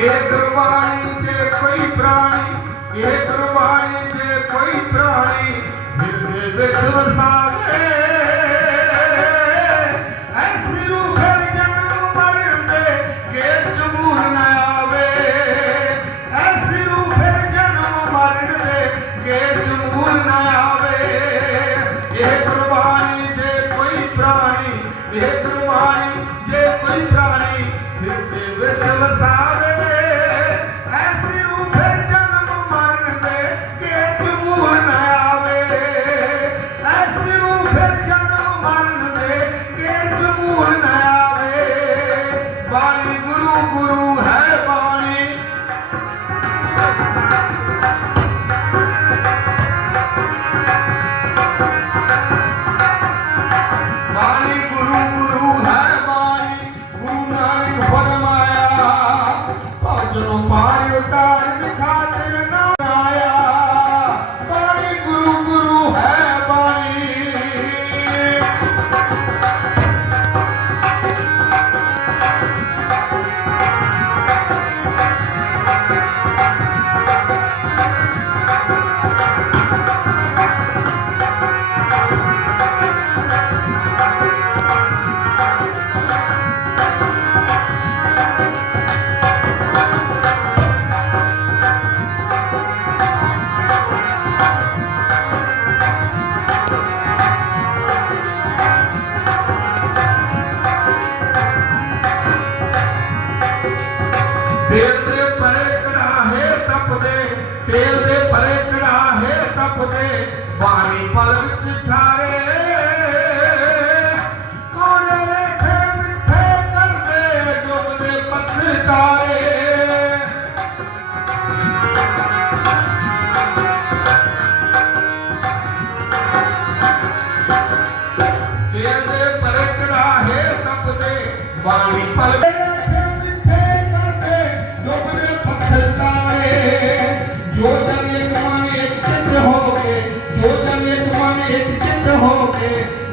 ਇਹ ਗੁਰਬਾਣੀ ਤੇ ਕੋਈ ਪ੍ਰਾਣੀ, ਇਹ ਗੁਰਬਾਣੀ ਤੇ ਕੋਈ ਪ੍ਰਾਣੀ ਹਿਰਦੇ ਵਿੱਚ ਵਸਾਵੇ। ਐਸੀ ਰੂਹ ਘਰ ਜਨਮ ਮਰਦੇ ਕੇ ਜਮੂਰ ਨਾ ਆਵੇ। ਐਸੀ ਰੂਹ ਘਰ ਜਨਮ ਮਰਦੇ ਕੇ ਜਮੂਰ ਨਾ ਆਵੇ। ਇਹ ਗੁਰਬਾਣੀ ਤੇ ਕੋਈ ਪ੍ਰਾਣੀ, ਇਹ ਗੁਰਬਾਣੀ ਤੇ ਕੋਈ ਪ੍ਰਾਣੀ ਹਿਰਦੇ ਵਿੱਚ ਵਸਾਵੇ। Vale ਤੇਲ ਦੇ ਪਰੇ ਕੜਾਹੇ ਤਪਦੇ ਤੇਲ ਦੇ ਪਰੇ ਕੜਾਹੇ ਤਪਦੇ ਬਾਣੀ ਪਲ ਵਿੱਚ ਠਾਰੇ ਕੋੜੇ ਰੇਖੇ ਮਿੱਠੇ ਕਰਦੇ ਡੁੱਬਦੇ ਪੱਥਰ ਤਾਰੇ ਤੇਲ ਦੇ ਪਰੇ ਕੜਾਹੇ ਤਪਦੇ ਬਾਣੀ ਪਲ Amen.